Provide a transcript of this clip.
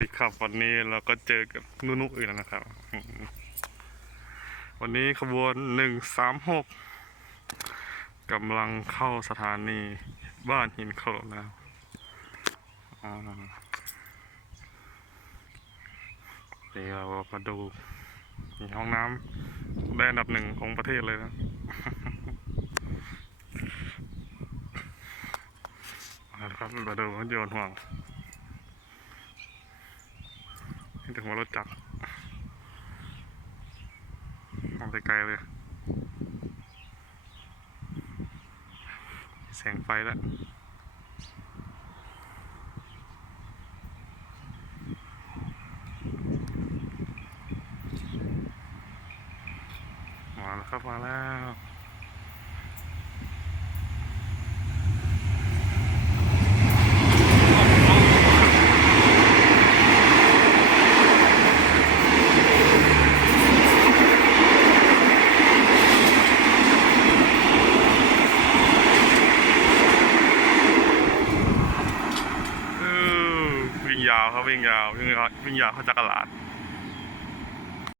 สวัสดีครับวันนี้เราก็เจอกับนุนุอีกแล้วนะครับ วันนี้ขบวนหนึ่งสามหกกำลังเข้าสถานีบ้านหินโขลแล้วเดี๋ยวเรามาดูมีห้องน้ำได้อันดับหนึ่งของประเทศเลยนะเอาละครับมาดูรถยนต์ห่วง นี่ถึงว่ารถจักรมองไกลๆเลย แสงไฟแล้วมาแล้วครับมาแล้ว เออวิ่ง ยาวครับวิ่งยาววิ่งยาววิ่งยาวเข้าจักรลาด